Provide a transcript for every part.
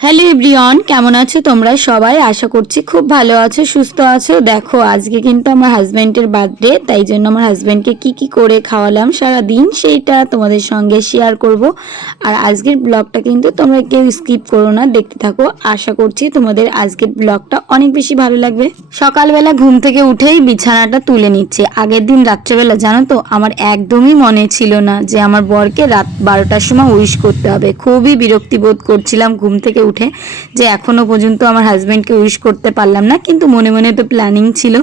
Hello everyone, কেমন আছো তোমরা সবাই? আশা করছি খুব ভালো আছো, সুস্থ আছো। দেখো, আজকে কিন্তু আমার হাজব্যান্ডের বার্থডে তাই জন্য আমার হাজব্যান্ডকে কি কি করে খাওয়ালাম সারা দিন সেইটা তোমাদের সঙ্গে শেয়ার করব। আর আজকের ব্লগটা কিন্তু তোমরা কেউ স্কিপ করো না, দেখতে থাকো। আশা করছি তোমাদের আজকের ব্লগটা অনেক বেশি ভালো লাগবে। সকালবেলা ঘুম থেকে উঠেই বিছানাটা তুলে নিচ্ছে। আগের দিন রাত্রেবেলা, জানো তো, আমার একদমই মনে ছিল না যে আমার বরকে রাত বারোটার সময় উইশ করতে হবে। খুবই বিরক্তি বোধ করছিলাম ঘুম থেকে উঠে যে এখনও পর্যন্ত আমার হাজব্যান্ডকে উইশ করতে পারলাম না। কিন্তু মনে মনে তো প্ল্যানিং ছিল।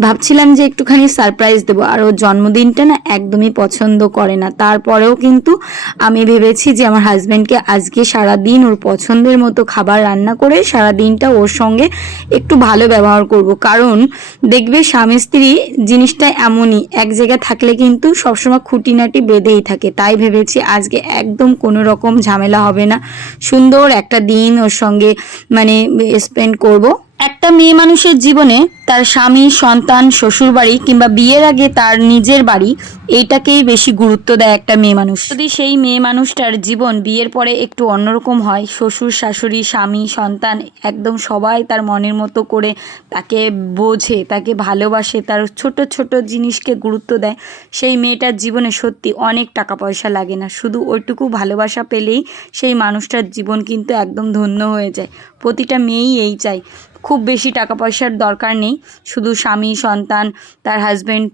ভাবছিলাম যে একটুখানি সারপ্রাইজ দেবো। আর ওর জন্মদিনটা না একদমই পছন্দ করে না। তারপরেও কিন্তু আমি ভেবেছি যে আমার হাজব্যান্ডকে আজকে সারা দিন ওর পছন্দের মতো খাবার রান্না করে সারা দিনটা ওর সঙ্গে একটু ভালো ব্যবহার করব। কারণ দেখবে স্বামী স্ত্রী জিনিসটা এমনই, এক জায়গায় থাকলে কিন্তু সবসময় খুঁটিনাটি বেঁধেই থাকে। তাই ভেবেছি আজকে একদম কোনো রকম ঝামেলা হবে না। সুন্দর একটা দিন ওর সঙ্গে মানে স্পেন্ড করব। একটা মেয়ে মানুষের জীবনে তার স্বামী, সন্তান, শ্বশুরবাড়ি কিংবা বিয়ের আগে তার নিজের বাড়ি, এইটাকেই বেশি গুরুত্ব দেয় একটা মেয়ে মানুষ। যদি সেই মেয়ে মানুষটার জীবন বিয়ের পরে একটু অন্যরকম হয়, শ্বশুর, শাশুড়ি, স্বামী, সন্তান, একদম সবাই তার মনের মতো করে তাকে বোঝে, তাকে ভালোবাসে, তার ছোট ছোট জিনিসকে গুরুত্ব দেয়, সেই মেয়েটার জীবনে সত্যি অনেক টাকা পয়সা লাগে না। শুধু ওইটুকু ভালোবাসা পেলেই সেই মানুষটার জীবন কিন্তু একদম ধন্য হয়ে যায়। প্রতিটা মেয়েই এই চায়। খুব বেশি টাকা পয়সার দরকার নেই। শুধু স্বামী, সন্তান, তার হাজব্যান্ড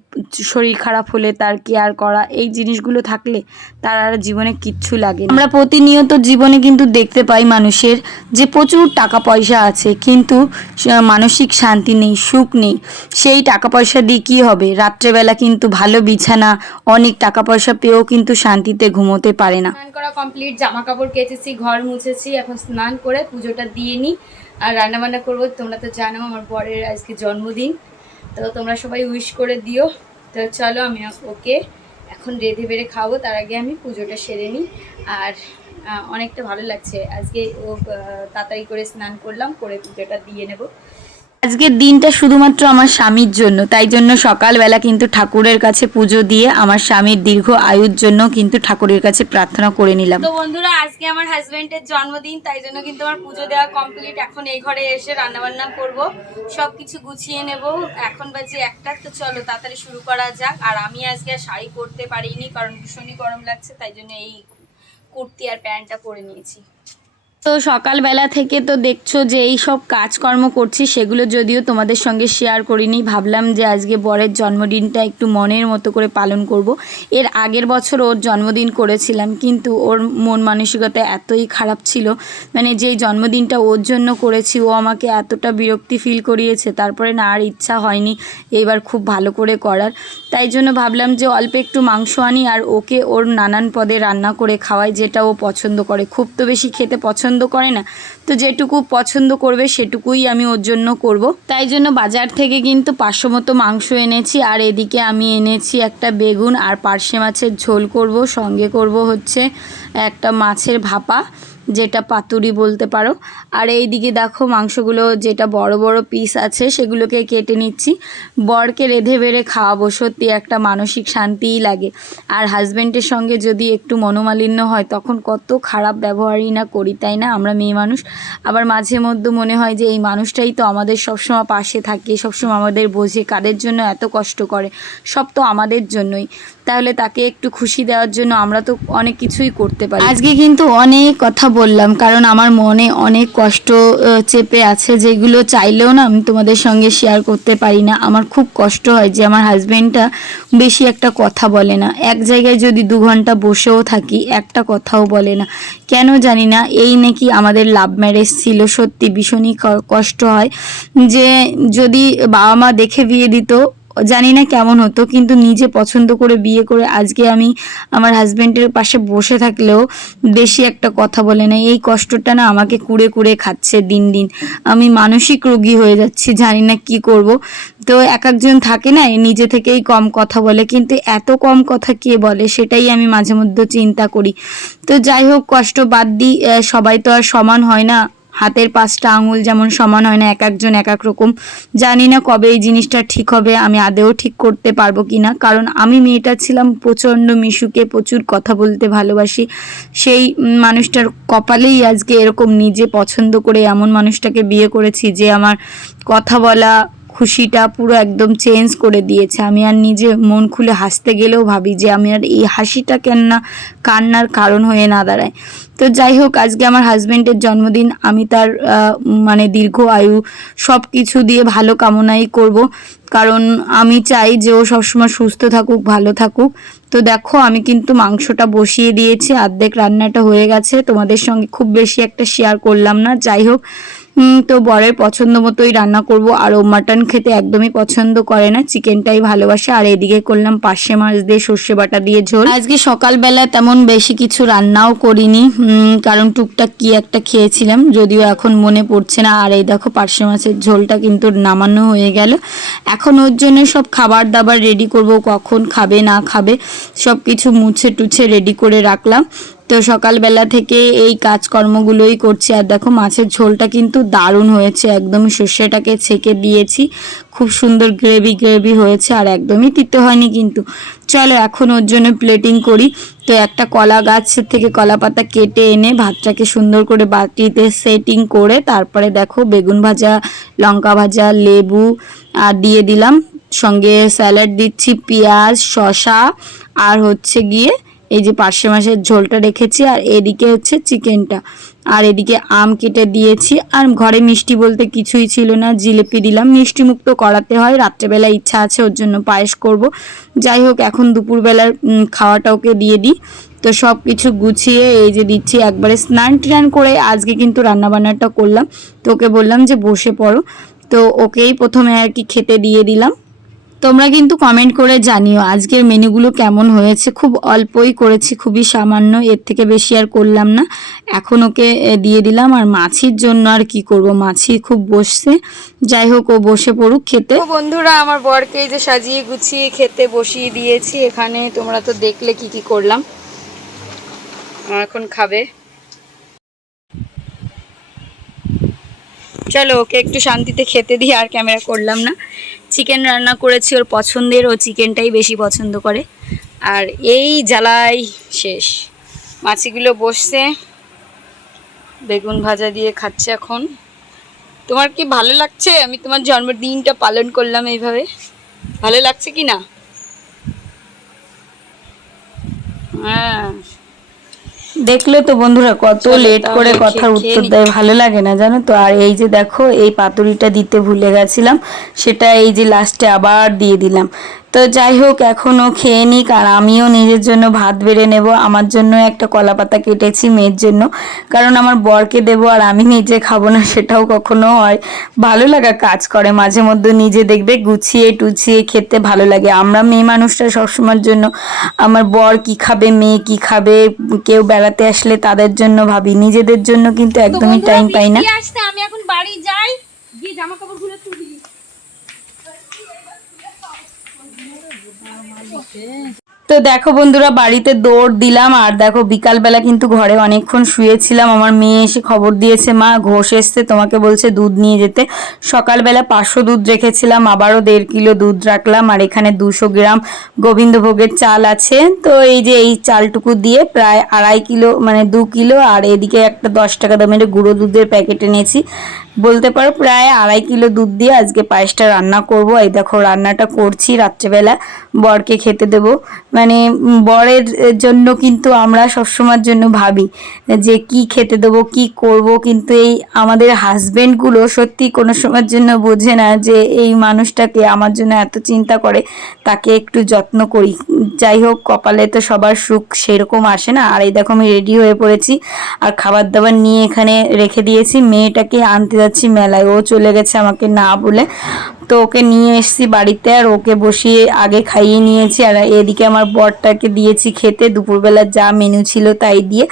শরীর খারাপ হলে তার কেয়ার করা, এই জিনিসগুলো থাকলে তার আর জীবনে কিচ্ছু লাগে আমরা প্রতিনিয়ত জীবনে কিন্তু দেখতে পাই মানুষের যে প্রচুর টাকা পয়সা আছে, কিন্তু মানসিক শান্তি নেই, সুখ নেই। সেই টাকা পয়সা দিয়ে কী হবে? রাত্রেবেলা কিন্তু ভালো বিছানা, অনেক টাকা পয়সা পেয়েও কিন্তু শান্তিতে ঘুমোতে পারে না। কমপ্লিট জামা কাপড় কেচেছি, ঘর মুছেছি, এখন স্নান করে পুজোটা দিয়ে নিই। আর রান্নাবান্না করব, তোমরা তো জানো আমার বরের আজকে জন্মদিন, তো তোমরা সবাই উইশ করে দিও। তো চলো আমি ওকে এখন রেঁধে বেড়ে খাব, তার আগে আমি পুজোটা সেরে নিই। আর অনেকটা ভালো লাগছে। আজকে ও তাড়াতাড়ি করে স্নান করলাম, করে পুজোটা দিয়ে নেব। আজকের দিনটা শুধুমাত্র আমার স্বামীর জন্য, তাই জন্য সকালবেলা কিন্তু ঠাকুরের কাছে পুজো দিয়ে আমার স্বামীর দীর্ঘ আয়ুর জন্য কিন্তু ঠাকুরের কাছে প্রার্থনা করে নিলাম। তো বন্ধুরা, আজকে আমার হাজবেন্ডের জন্মদিন, তাই জন্য কিন্তু আমার পুজো দেওয়া কমপ্লিট এখন এই ঘরে এসে রান্না বান্না করব সব কিছু গুছিয়ে নেব। এখন বাজে একটা, তো চলো তাড়াতাড়ি শুরু করা যাক। আর আমি আজকে আর শাড়ি পরতে পারিনি, কারণ ভীষণই গরম লাগছে, তাই জন্য এই কুর্তি আর প্যান্টটা পরে নিয়েছি। তো সকালবেলা থেকে তো দেখছ যে এই সব কাজকর্ম করছি, সেগুলো যদিও তোমাদের সঙ্গে শেয়ার করিনি। ভাবলাম যে আজকে বরের জন্মদিনটা একটু মনের মতো করে পালন করব। এর আগের বছর ওর জন্মদিন করেছিলাম, কিন্তু ওর মন মানসিকতা এতই খারাপ ছিল। মানে যেই জন্মদিনটা ওর জন্য করেছি, ও আমাকে এতটা বিরক্তি ফিল করিয়েছে, তারপরে না আর ইচ্ছা হয়নি এইবার খুব ভালো করে করার। তাই জন্য ভাবলাম যে অল্প একটু মাংস আনি আর ওকে ওর নানান পদে রান্না করে খাওয়াই, যেটা ও পছন্দ করে। খুব তো বেশি খেতে পছন্দ করে না, তো যেটুকু পছন্দ করবে সেটুকুই আমি ওর জন্য করব। তাই জন্য বাজার থেকে কিন্তু পাঁচশো মতো মাংস এনেছি, আর এদিকে আমি এনেছি একটা বেগুন আর পার্শে মাছের ঝোল করব, সঙ্গে করব হচ্ছে একটা মাছের ভাপা। যেটা পাতুরি বলতে পারো। আর এই দিকে দেখো মাংসগুলো যেটা বড় বড় পিস আছে, সেগুলোকে কেটে নিচ্ছি। বরকে রেঁধে বেড়ে খাওয়াবো, সত্যি একটা মানসিক শান্তিই লাগে। আর হাজব্যান্ডের সঙ্গে যদি একটু মনোমালিন্য হয়, তখন কত খারাপ ব্যবহারই না করি, তাই না? আমরা মেয়ে মানুষ। আবার মাঝে মধ্যে মনে হয় যে এই মানুষটাই তো আমাদের সবসময় পাশে থাকে, সবসময় আমাদের বোঝে, কাদের জন্য এত কষ্ট করে? সব তো আমাদের জন্যই। তাহলে তাকে একটু খুশি দেওয়ার জন্য আমরা তো অনেক কিছুই করতে পারি। আজকে কিন্তু অনেক কথা বললাম, কারণ আমার মনে অনেক কষ্ট চেপে আছে যেগুলো চাইলেও না আমি তোমাদের সঙ্গে শেয়ার করতে পারি না। আমার খুব কষ্ট হয় যে আমার হাজব্যান্ডটা বেশি একটা কথা বলে না। এক জায়গায় যদি দু ঘণ্টা বসেও থাকি, একটা কথাও বলে না। কেন জানি না, এই নাকি আমাদের লাভ ম্যারেজ ছিল। সত্যি ভীষণই কষ্ট হয় যে যদি বাবা মা দেখে বিয়ে দিত জানি না কেমন হতো, কিন্তু নিজে পছন্দ করে বিয়ে করে আজকে আমি আমার হাজব্যান্ডের পাশে বসে থাকলেও বেশি একটা কথা বলে না এই কষ্টটা না আমাকে কুড়ে কুড়ে খাচ্ছে দিন দিন। আমি মানসিক রোগী হয়ে যাচ্ছি, জানি না কি করব। তো এক একজন থাকে না নিজে থেকেই কম কথা বলে, কিন্তু এত কম কথা কে বলে সেটাই আমি মাঝে মধ্যে চিন্তা করি। তো যাই হোক, কষ্ট বাদ দিই সবাই তো আর সমান হয় না। হাতের পাঁচটা আঙুল যেমন সমান হয় না, এক একজন এক এক রকম। জানি না কবে এই জিনিসটা ঠিক হবে, আমি আদেও ঠিক করতে পারব কি না। কারণ আমি মেয়েটা ছিলাম, প্রচণ্ড মিশুকে প্রচুর কথা বলতে ভালোবাসি। সেই মানুষটার কপালেই আজকে এরকম নিজে পছন্দ করে এমন মানুষটাকে বিয়ে করেছি যে আমার কথা বলা, খুশিটা পুরো একদম চেঞ্জ করে দিয়েছে। আমি আর নিজে মন খুলে হাসতে গেলেও ভাবি যে আমি আর এই হাসিটা কেন না কান্নার কারণ হয়ে না দাঁড়ায়। তো যাই হোক, আজকে আমার হাজব্যান্ডের জন্মদিন, আমি তার মানে দীর্ঘ আয়ু সব কিছু দিয়ে ভালো কামনাই করব। কারণ আমি চাই যে ও সবসময় সুস্থ থাকুক, ভালো থাকুক। তো দেখো, আমি কিন্তু মাংসটা বসিয়ে দিয়েছি, অর্ধেক রান্নাটা হয়ে গেছে। তোমাদের সঙ্গে খুব বেশি একটা শেয়ার করলাম না। যাই হোক তো বরের পছন্দ মতোই রান্না করব। আর ও মাটন খেতে একদমই পছন্দ করে না চিকেনটাই ভালোবাসে। আর এদিকে করলাম পার্শে মাছ দিয়ে সর্ষে বাটা দিয়ে ঝোল। আজকে সকালবেলা তেমন বেশি কিছু রান্নাও করিনি কারণ টুকটাক কি একটা খেয়েছিলাম, যদিও এখন মনে পড়ছে না। আর এই দেখো পার্শে মাছের ঝোলটা কিন্তু নামানো হয়ে গেল। এখন ওর জন্য সব খাবার দাবার রেডি করব, কখন খাবে না খাবে সব কিছু মুছে টুছে রেডি করে রাখলাম। তো সকালবেলা থেকে এই কাজকর্মগুলোই করছি। আর দেখো, মাছের ঝোলটা কিন্তু দারুণ হয়েছে, একদমই সর্ষেটাকে ছেঁকে দিয়েছি। খুব সুন্দর গ্রেভি গ্রেভি হয়েছে আর একদমই তিতে হয়নি কিন্তু। চলো, এখন ওর জন্য প্লেটিং করি। তো একটা কলা গাছ থেকে কলা পাতা কেটে এনে ভাতটাকে সুন্দর করে বাটিতে সেটিং করে তারপরে দেখো, বেগুন ভাজা, লঙ্কা ভাজা, লেবু, আর দিয়ে দিলাম। সঙ্গে স্যালাড দিচ্ছি, পেঁয়াজ, শসা, আর হচ্ছে গিয়ে এই যে পার্শে মাছের ঝোলটা রেখেছি, আর এদিকে হচ্ছে চিকেনটা। আর এদিকে আম কেটে দিয়েছি, আর ঘরে মিষ্টি বলতে কিছুই ছিল না, জিলিপি দিলাম। মিষ্টি মুক্ত করাতে হয় রাত্রেবেলা ইচ্ছা আছে ওর জন্য পায়েস করব। যাই হোক, এখন দুপুরবেলার খাওয়াটা ওকে দিয়ে দিই। তো সব কিছু গুছিয়ে এই যে দিচ্ছি, একবারে স্নান টান করে আজকে কিন্তু রান্নাবান্নাটা করলাম। তো ওকে বললাম যে বসে পড়ো। তো ওকেই প্রথমে আর কি খেতে দিয়ে দিলাম। তোমরা কিন্তু কমেন্ট করে জানিও আজকের মেনুগুলো কেমন হয়েছে। খুব অল্পই করেছি, খুবই সামান্য, এর থেকে বেশি আর করলাম না। এখন ওকে দিয়ে দিলাম আর মাছির জন্য আর কি করব? মাছি খুব বসছে। যাই হোক, ও বসে পড়ুক খেতে। বন্ধুরা, আমার বরকে যে সাজিয়ে গুছিয়ে খেতে বসিয়ে দিয়েছি। এখানে তোমরা তো দেখলে কি কি করলাম। এখন খাবে। চলো, ওকে একটু শান্তিতে খেতে দিয়ে আর ক্যামেরা করলাম না। চিকেন রান্না করেছি, ওর পছন্দের, ও চিকেনটাই বেশি পছন্দ করে। আর এই জ্বালাই শেষ। মাছিগুলো বসছে, বেগুন ভাজা দিয়ে খাচ্ছে এখন। তোমার কি ভালো লাগছে? আমি তোমার জন্মদিনটা পালন করলাম এইভাবে। ভালো লাগছে কি না? হ্যাঁ। দেখলে তো বন্ধুরা কত লেট করে কথার উত্তর দেয় ভালো লাগে না জানো তো? আর এই যে দেখো এই পাতুরিটা দিতে ভুলে গেছিলাম সেটা এই যে লাস্টে আবার দিয়ে দিলাম। তো যাই হোক এখনও খেয়ে নিক আর আমিও নিজের জন্য ভাত বেড়ে নেব। আমার জন্য একটা কলা পাতা কেটেছি মেয়ের জন্য। কারণ আমার বরকে দেবো আর আমি নিজে খাব না সেটাও কখনো হয়। ভালো লাগা কাজ করে মাঝে মধ্যে নিজে দেখবে গুছিয়ে টুছিয়ে খেতে ভালো লাগে। আমরা মেয়ে মানুষটা সবসময়ের জন্য আমার বর কি খাবে মেয়ে কি খাবে কেউ বেড়াতে আসলে তাদের জন্য ভাবি। নিজেদের জন্য কিন্তু একদমই টাইম পাই না। আমি এখন বাড়ি যাই। গিয়ে জামা তুলি। তো দেখো বন্ধুরা, বাড়িতে দৌড় দিলাম, আর দেখো বিকালবেলা কিন্তু ঘরে অনেকক্ষণ শুয়েছিলাম। আমার মেয়ে এসে খবর দিয়েছে, মা, ঘোষ এসছে, তোমাকে বলছে দুধ নিয়ে যেতে। সকালবেলা পাঁচশো দুধ রেখেছিলাম, আবারও দেড় কিলো দুধ রাখলাম, আর এখানে দুশো গ্রাম গোবিন্দভোগের চাল আছে। তো এই যে এই চালটুকু দিয়ে প্রায় আড়াই কিলো মানে দু কিলো, আর এদিকে একটা দশ টাকা দামের গুঁড়ো দুধের প্যাকেট এনেছি। বলতে পারো প্রায় আড়াই কিলো দুধ দিয়ে আজকে পায়েসটা রান্না করব। এই দেখো রান্নাটা করছি রাত্রেবেলা, বরকে খেতে দেব। মানে বরের জন্য কিন্তু আমরা সবসময়ের জন্য ভাবি যে কি খেতে দেবো, কি করব। কিন্তু এই আমাদের হাজবেন্ডগুলো সত্যি কোনো সময়ের জন্য বোঝে না যে এই মানুষটাকে আমার জন্য এত চিন্তা করে, তাকে একটু যত্ন করি। যাই হোক, কপালে তো সবার সুখ সেরকম আসে না। আর এই দেখো আমি রেডি হয়ে পড়েছি। আর খাবার দাবার নিয়ে এখানে রেখে দিয়েছি। মেয়েটাকে আনতে যাচ্ছি মেলায়। ও চলে গেছে আমাকে না বলে। তো ওকে নিয়ে এসেছি বাড়িতে আর ওকে বসিয়ে আগে খাইয়ে নিয়েছি। আর এদিকে আমার বরটাকে দিয়েছি খেতে। দুপুরবেলা যা মেনু ছিল তাই দিয়ে।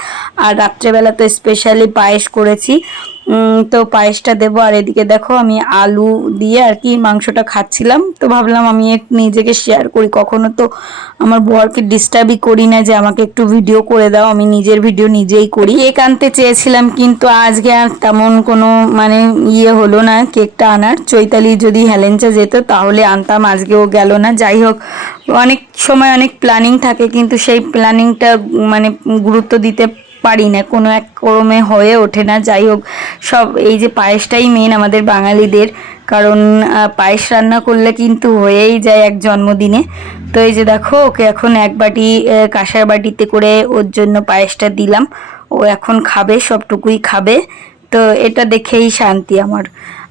আর রাত্রেবেলা তো স্পেশালি পায়েস করেছি। তো পায়েসটা দেবো। আর এদিকে দেখো আমি আলু দিয়ে আর কি মাংসটা খাচ্ছিলাম। তো ভাবলাম আমি নিজেকে শেয়ার করি। কখনো তো আমার বরকে ডিস্টার্বই করি না যে আমাকে একটু ভিডিও করে দাও। আমি নিজের ভিডিও নিজেই করি। কেক আনতে চেয়েছিলাম কিন্তু আজকে আর তেমন কোনো মানে ইয়ে হলো না কেকটা আনার। চৈতালি যদি হেলেঞ্চা যেত, তাহলে আনতাম, আজকেও গেল না। যাই হোক, অনেক সময় অনেক প্ল্যানিং থাকে, কিন্তু সেই প্ল্যানিংটা মানে গুরুত্ব দিতে পারি না। কোনো এক ক্রমে হয়ে ওঠে না। যাই হোক, সব এই যে পায়েসটাই মেন আমাদের বাঙালিদের। কারণ পায়েস রান্না করলে কিন্তু হয়েই যায় এক জন্মদিনে। তো এই যে দেখো, ওকে এখন এক বাটি কাঁসার বাটিতে করে ওর জন্য পায়েসটা দিলাম। ও এখন খাবে, সবটুকুই খাবে। তো এটা দেখেই শান্তি আমার।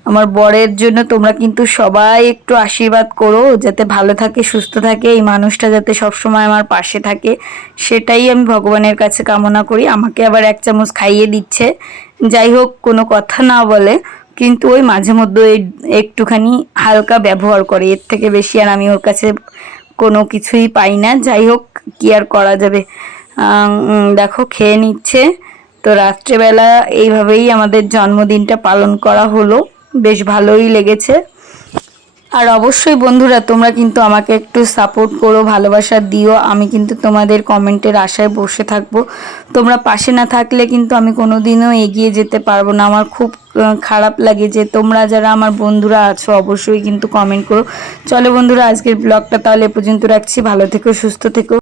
আমার বরের জন্য তোমরা কিন্তু সবাই একটু আশীর্বাদ করো, যাতে ভালো থাকে, সুস্থ থাকে, এই মানুষটা যাতে সবসময় আমার পাশে থাকে। সেটাই আমি ভগবানের কাছে কামনা করি। আমাকে আবার এক চামচ খাইয়ে দিচ্ছে। যাই হোক, কোনো কথা না বলে, কিন্তু ওই মাঝে মধ্যে একটুখানি হালকা ব্যবহার করে। এর থেকে বেশি আর আমি ওর কাছে কোনো কিছুই পাই না। যাই হোক, কি আর করা যাবে? দেখো, খেয়ে নিচ্ছে। তো রাত্রেবেলা এইভাবেই আমাদের জন্মদিনটা পালন করা হলো। বেশ ভালোই লেগেছে। আর অবশ্যই বন্ধুরা, তোমরা কিন্তু আমাকে একটু সাপোর্ট করো, ভালোবাসা দিও। আমি কিন্তু তোমাদের কমেন্টের আশায় বসে থাকব। তোমরা পাশে না থাকলে কিন্তু আমি কোনোদিনও এগিয়ে যেতে পারব না। আমার খুব খারাপ লাগে যে তোমরা যারা আমার বন্ধুরা আছো, অবশ্যই কিন্তু কমেন্ট করো। চলো বন্ধুরা, আজকের ব্লগটা তাহলে পর্যন্ত রাখছি। ভালো থেকো, সুস্থ থেকো।